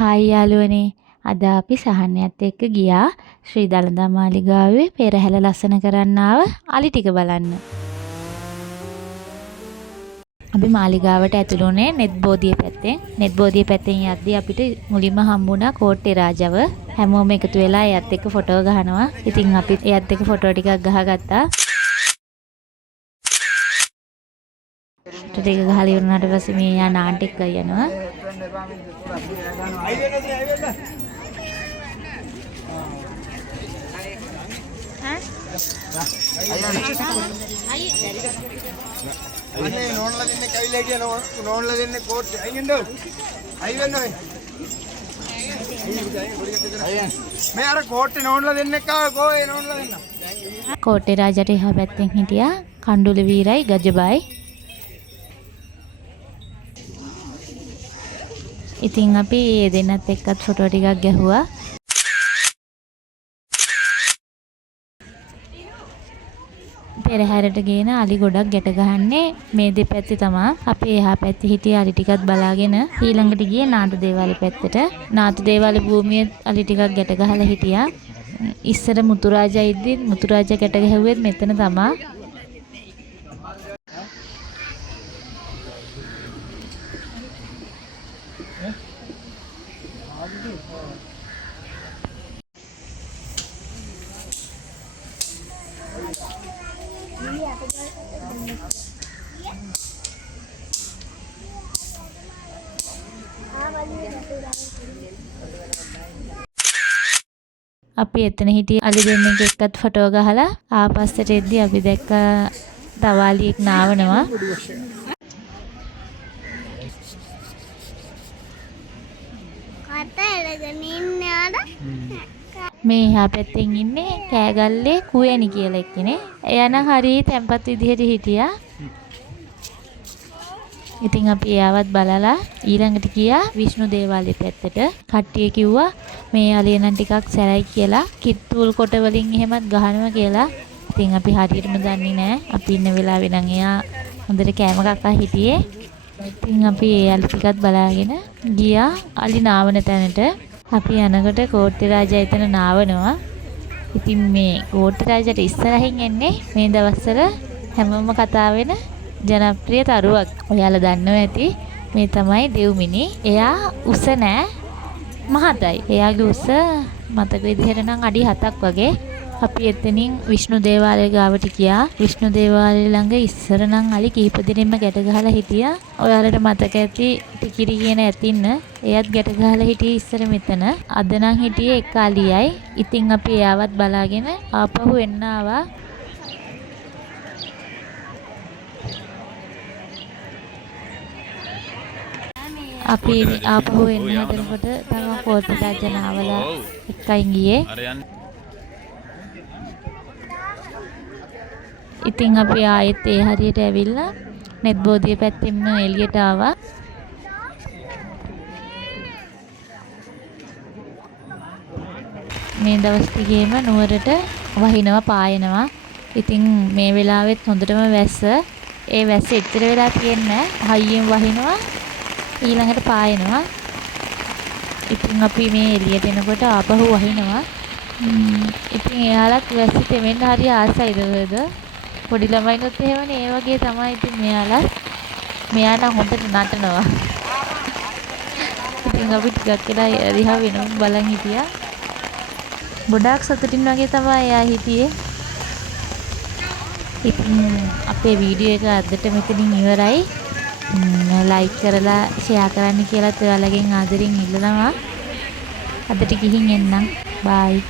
Hi යාළුවනේ. අද අපි සහනයත් එක්ක ගියා ශ්‍රී දළදා මාලිගාවේ පෙරහැර ලස්සන කරන්න ආව අලි ටික බලන්න. අපි මාලිගාවට ඇතුළු වුණේ නෙත් බෝධිය පැත්තෙන්. නෙත් බෝධිය පැත්තෙන් යද්දී අපිට මුලින්ම හම්බුණා කෝට්ටේ රාජව. හැමෝම එකතු වෙලා එයත් එක්ක ෆොටෝ ගහනවා. ඉතින් අපිත් එයත් එක්ක ෆොටෝ ටිකක් ගහගත්තා. ෆොටෝ ටික ගහලා ඉවරනාට පස්සේ මේ යා නාට්‍ය එක්ක යනවා. අනේ නෝන්ලා දෙන්නේ කවිලා කියන නෝන්ලා දෙන්නේ කෝට් අයියෙන්ද අයියෙන්ද මේ අර කෝට්ටේ නෝන්ලා දෙන්නේ කෝ ඒ නෝන්ලා දෙන්න කෝට්ටේ රාජට එහා පැත්තෙන් හිටියා කණ්ඩුලි වීරයි ගජබායි. ඉතින් අපි ඒ දෙන්නත් එක්කත් ෆොටෝ ටිකක් ගැහුවා. පෙරහැරට ගේන අලි ගොඩක් ගැට ගහන්නේ මේ දෙපැත්තේ තමයි. අපි එහා පැත්තේ හිටිය අලි ටිකත් බලාගෙන ඊළඟට ගියේ නාටු දේවාලේ පැත්තට. නාටු දේවාලේ භූමියේ අලි ටිකක් ගැට ගහලා හිටියා. ඉස්සර මුතුරාජා ඉද්දි මුතුරාජා ගැට ගැහුවෙත් මෙතන තමයි. අපි එතන හිටිය අලි දෙන්නෙක් එක්කත් ෆොටෝ ගහලා ආපස්සට එද්දි අපි දැක්ක තවාලියෙක් නාවනවා. මේ එහා පැත්තෙන් ඉන්නේ කෑගල්ලේ කුවේණි කියලා එක්කනේ. එයා නම් හරිය තැම්පත් විදිහට හිටියා. ඉතින් අපි එයාවත් බලලා ඊළඟට ගියා විෂ්ණු දේවාලේ පැත්තට. කට්ටිය කිව්වා මේ අලිය නම් ටිකක් සැරයි කියලා. කිට්ටුල් කොට වලින් එහෙමත් ගහනවා කියලා. ඉතින් අපි හරියටම දන්නේ නැහැ. අපි ඉන්න වෙලාවේ නම් එයා හොඳට කෑම කකා හිටියේ. ඉතින් අපි ඒ අලි ටිකත් බලාගෙන ගියා අලි නාවන තැනට. අපි යනකොට කෝට්ටේ රාජා එතන නාවනවා. ඉතින් මේ කෝට්ටේ රාජාට ඉස්සරහින් එන්නේ මේ දවස්වල හැමෝම කතා වෙන ජනප්‍රිය තරුවක්. ඔයාලා දන්නවා ඇති. මේ තමයි දෙව්මිනි. එයා උස නෑ මහතයි. එයාගේ උස මතක විදිහට නම් අඩි 7ක් වගේ. අපි එතනින් විෂ්ණු දේවාලය ගාවට ගියා. විෂ්ණු දේවාලය ළඟ ඉස්සර නම් අලි කීප දෙනෙක්ම ගැට ගහලා හිටියා. ඔයාලට මතක ඇති ටිකිරි කියන ඇතින්න. එයත් ගැට ගහලා හිටියේ ඉස්සර මෙතන. අද නම් හිටියේ එක අලියයි. ඉතින් අපි එයාවත් බලාගෙන ආපහු එන්න ආවා. අපි ආපහු එන්න හදනකොට තමයි කෝට්ටේ රාජා නාවලා එකයි ගියේ. ඉතින් අපි ආයෙත් ඒ හරියට ඇවිල්ලා නෙත් බෝධිය පැත්තෙන්ම එළියට ආවා. මේ දවස් ටිකේම නුවරට වහිනවා පායනවා. ඉතින් මේ වෙලාවෙත් හොඳටම වැස්ස. ඒ වැස්ස එච්චර වෙලා තියෙන්නේ නැහැ. හයියෙන් වහිනවා ඊළඟට පායනවා. ඉතින් අපි මේ එළියට එනකොට ආපහු වහිනවා. ඉතින් එයාලත් වැස්ස තෙමෙන්න හරි ආසයිද වේද? පොඩි ළමයිනුත් එහෙමනේ. ඒ වගේ තමයි ඉතින් මෙයාලා. මෙයා නම් හොඳට නටනවා. ඉතින් අපි ටිකක් වෙලා රිහා වෙනම බලන් හිටියා. ගොඩාක් සතුටින් වගේ තමයි එයා හිටියේ. ඉතින් අපේ වීඩියෝ එක අදට මෙතනින් ඉවරයි. ලයික් කරලා ෂෙයා කරන්න කියලා ඔයාලගෙන් ආදරෙන් ඉල්ලනවා. අදට ගිහින් එන්නම්. බයි.